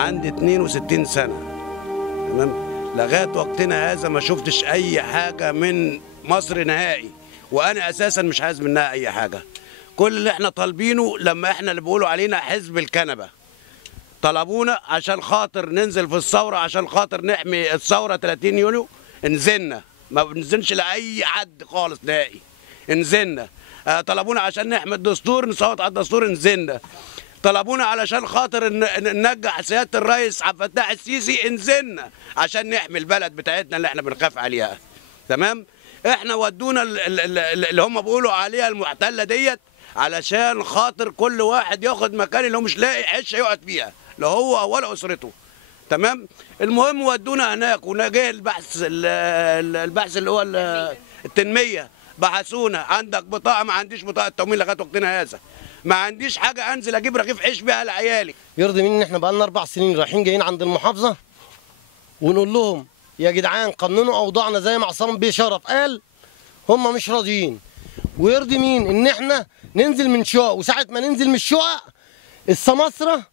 عندي 62 سنه، تمام. لغايه وقتنا هذا ما شفتش اي حاجه من مصر نهائي، وانا اساسا مش عايز منها اي حاجه. كل اللي احنا طالبينه لما احنا اللي بيقولوا علينا حزب الكنبه، طلبونا عشان خاطر ننزل في الثوره، عشان خاطر نحمي الثوره 30 يونيو، نزلنا، ما بننزلش لاي حد خالص نهائي، نزلنا. طلبونا عشان نحمي الدستور، نصوت على الدستور، نزلنا. طلبونا علشان خاطر ننجح سياده الرئيس عبد الفتاح السيسي، نزلنا عشان نحمي البلد بتاعتنا اللي احنا بنخاف عليها، تمام. احنا ودونا اللي هم بيقولوا عليها المحتله ديت علشان خاطر كل واحد ياخد مكان اللي هو مش لاقي عشه يقعد فيها، لا هو ولا اسرته، تمام. المهم ودونا هناك، وجه البحث اللي هو التنميه، بحثونا عندك بطاقه؟ ما عنديش بطاقه تموين لغايه وقتنا هذا، ما عنديش حاجه انزل اجيب رغيف عيش بيها لعيالي. يرضي مين ان احنا بقى لنا 4 سنين رايحين جايين عند المحافظه ونقول لهم يا جدعان قننوا اوضاعنا زي ما عصام بيه شرف قال، هم مش راضيين. ويرضي مين ان احنا ننزل من شقق، وساعه ما ننزل من الشقق السماسره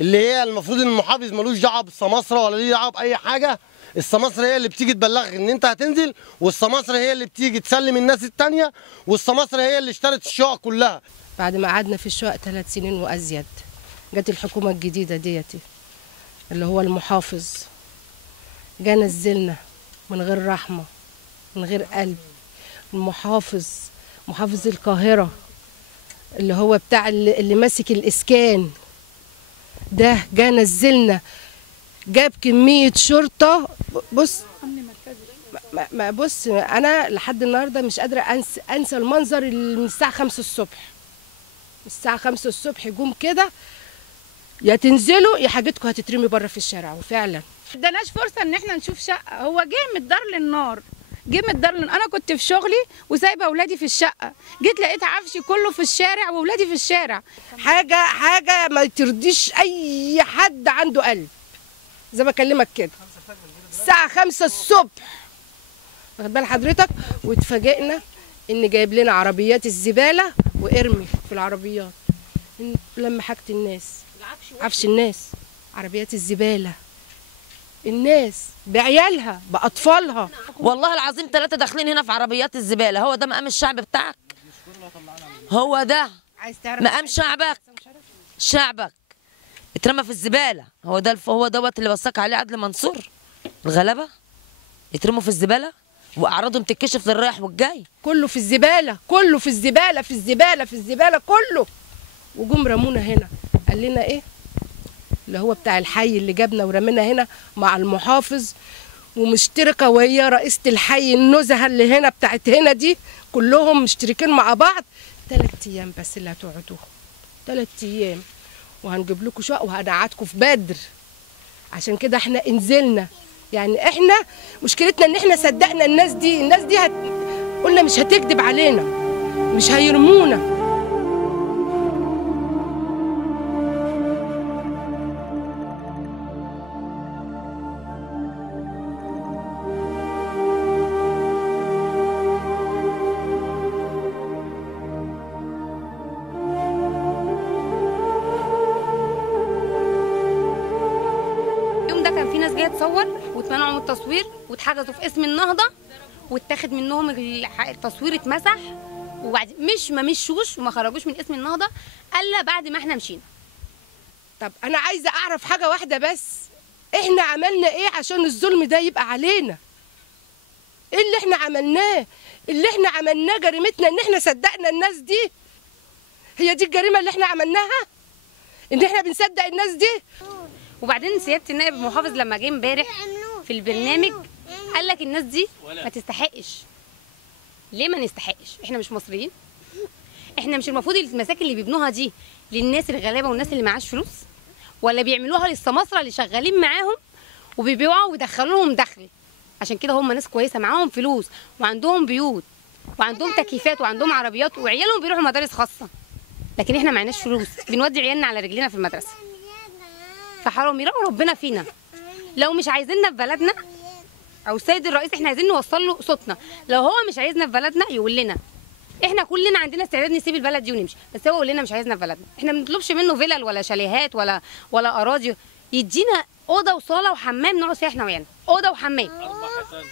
اللي هي المفروض ان المحافظ ملوش دعوه بالسماسره ولا ليه دعوه باي حاجه، السماسره هي اللي بتيجي تبلغك ان انت هتنزل، والسماسره هي اللي بتيجي تسلم الناس الثانيه، والسماسره هي اللي اشترت الشقق كلها. بعد ما قعدنا في الشقق 3 سنين وازيد، جت الحكومه الجديده ديتي اللي هو المحافظ، جا نزلنا من غير رحمه، من غير قلب. المحافظ، محافظ القاهره اللي هو بتاع اللي ماسك الاسكان ده، جا نزلنا، جاب كميه شرطه. بص بص انا لحد النهارده مش قادره انسى المنظر اللي من الساعه 5 الصبح. الساعه 5 الصبح جم كده، يا تنزلوا يا حاجتكم هتترمي بره في الشارع. وفعلا ما اداناش فرصه ان احنا نشوف شقه، هو جه من الدار للنار، جه من الدار للنار. انا كنت في شغلي وسايبه اولادي في الشقه، جيت لقيت عفشي كله في الشارع واولادي في الشارع. حاجه ما ترضيش اي حد عنده قلب، زي ما بكلمك كده. الساعه 5 الصبح، واخد بال حضرتك؟ واتفاجئنا ان جايب لنا عربيات الزباله وارمي في العربيات لما حاجه الناس، عفش الناس، عربيات الزباله، الناس بعيالها باطفالها. والله العظيم 3 داخلين هنا في عربيات الزباله. هو ده مقام الشعب بتاعك؟ هو ده مقام شعبك اترمى في الزباله. هو دوت اللي وصاك عليه عدلي منصور؟ الغلبه يترموا في الزباله واعراضهم تتكشف للرايح والجاي. كله في الزباله، كله في الزباله، في الزباله، في الزباله كله. وجم رمونا هنا، قال لنا ايه اللي هو بتاع الحي اللي جابنا ورمينا هنا مع المحافظ ومشتركه، وهي رئيسه الحي النزهه اللي هنا بتاعت هنا دي، كلهم مشتركين مع بعض. 3 ايام بس اللي هتقعدوهم، 3 ايام، وهنجيب لكم شقه وهنقعدكم في بدر. عشان كده احنا نزلنا. يعني احنا مشكلتنا ان احنا صدقنا الناس دي، قلنا مش هتكذب علينا، مش هيرمونا. تصور واتمنعوا من التصوير واتحجزوا في اسم النهضه واتاخد منهم التصوير، اتمسح. وبعد ما مشوش وما خرجوش من اسم النهضه الا بعد ما احنا مشينا. طب انا عايزه اعرف حاجه واحده بس، احنا عملنا ايه عشان الظلم ده يبقى علينا؟ ايه اللي احنا عملناه؟ اللي احنا عملناه جريمتنا ان احنا صدقنا الناس دي؟ هي دي الجريمه اللي احنا عملناها؟ ان احنا بنصدق الناس دي؟ وبعدين سياده النائب المحافظ لما جه امبارح في البرنامج قال لك الناس دي ما تستحقش. ليه ما نستحقش؟ احنا مش مصريين؟ احنا مش المفروض المساكن اللي بيبنوها دي للناس الغلابه والناس اللي معاش فلوس؟ ولا بيعملوها للسماسره اللي شغالين معاهم وبيبيعوا ويدخلوا لهم دخل؟ عشان كده هم ناس كويسه معاهم فلوس وعندهم بيوت وعندهم تكييفات وعندهم عربيات وعيالهم بيروحوا مدارس خاصه، لكن احنا معناش فلوس، بنودي عيالنا على رجلنا في المدرسه. فحرام يراقبوا ربنا فينا. لو مش عايزيننا في بلدنا او السيد الرئيس احنا عايزين نوصل له صوتنا، لو هو مش عايزنا في بلدنا يقول لنا. احنا كلنا عندنا استعداد نسيب البلد دي ونمشي، بس هو يقول لنا مش عايزنا في بلدنا. احنا ما بنطلبش منه فيلل ولا شاليهات ولا اراضي، يدينا اوضه وصاله وحمام نقعد فيها احنا ويانا، اوضه وحمام.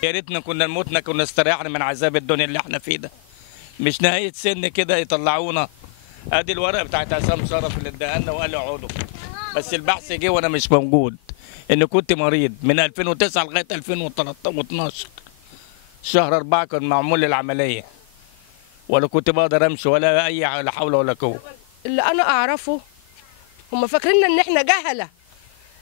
يا ريتنا كنا نموتنا، كنا استريحنا من عذاب الدنيا اللي احنا فيه ده. مش نهايه سن كده يطلعونا. ادي الورقه بتاعت عصام شرف اللي اداها لنا وقال اقعدوا، بس البحث جه وانا مش موجود ان كنت مريض من 2009 لغايه 2012 شهر 4 كان معمول لي العمليه، ولا كنت بقدر امشي ولا اي لا حول ولا قوه. اللي انا اعرفه هم فاكرين ان احنا جهله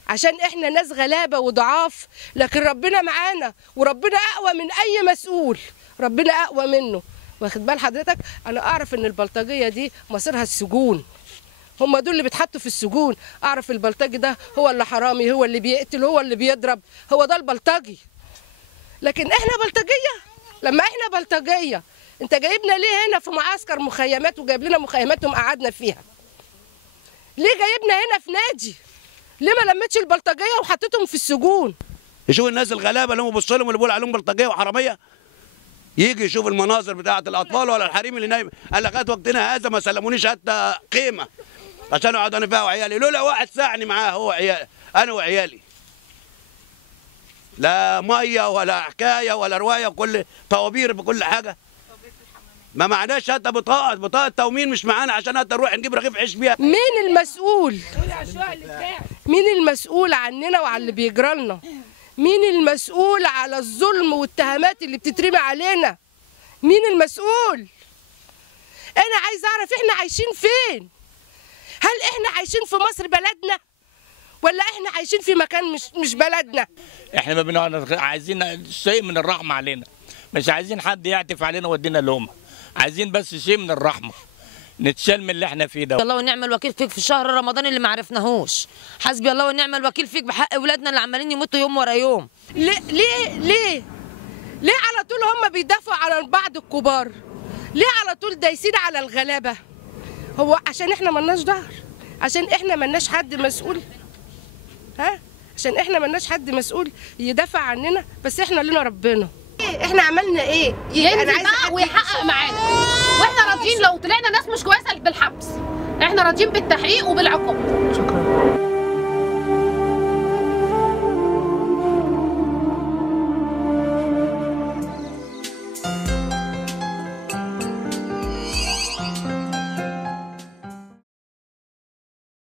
عشان احنا ناس غلابه وضعاف، لكن ربنا معانا وربنا اقوى من اي مسؤول، ربنا اقوى منه. واخد بال حضرتك؟ انا اعرف ان البلطجيه دي مصيرها السجون، هم دول اللي بيتحطوا في السجون. اعرف البلطجي ده هو اللي حرامي، هو اللي بيقتل، هو اللي بيضرب، هو ده البلطجي. لكن احنا بلطجيه؟ لما احنا بلطجيه انت جايبنا ليه هنا في معسكر مخيمات وجايب لنا مخيمات وقعدنا فيها؟ ليه جايبنا هنا في نادي؟ ليه ما لمتش البلطجيه وحطيتهم في السجون؟ يشوف الناس الغلابه اللي هم بيبصوا لهم اللي بيقول عليهم بلطجيه وحراميه، يجي يشوف المناظر بتاعه الاطفال ولا الحريم اللي نايم. قال لغايه وقتنا هذا ما سلمونيش حتى قيمه عشان اقعد انا فيها وعيالي، لولا واحد ساعني معاه هو عيالي، انا وعيالي. لا ميه ولا حكايه ولا روايه، كل طوابير بكل حاجه. ما معناش حتى بطاقه تومين مش معانا عشان حتى نروح نجيب رغيف عيش بيها. مين المسؤول؟ مين المسؤول عننا وعلى اللي بيجرى لنا؟ مين المسؤول على الظلم والاتهامات اللي بتترمي علينا؟ مين المسؤول؟ انا عايز اعرف احنا عايشين فين؟ هل احنا عايشين في مصر بلدنا ولا احنا عايشين في مكان مش بلدنا؟ احنا ما بنقعد عايزين شيء من الرحمه علينا، مش عايزين حد يعطف علينا ويدينا لومه، عايزين بس شيء من الرحمه نتشال من اللي احنا فيه ده. الله ونعم الوكيل فيك في شهر رمضان اللي ما عرفناهوش. حسبي الله ونعم الوكيل فيك بحق اولادنا اللي عمالين يموتوا يوم ورا يوم. ليه على طول هم بيدافعوا على بعض الكبار؟ ليه على طول دايسين على الغلابه؟ هو عشان احنا ملناش ظهر؟ عشان احنا ملناش حد مسؤول؟ ها؟ عشان احنا ملناش حد مسؤول يدافع عننا؟ بس احنا لنا ربنا. احنا عملنا ايه؟ ينزل بقى ويحقق معانا، واحنا راضيين لو طلعنا ناس مش كويسه بالحبس، احنا راضيين بالتحقيق وبالعقاب.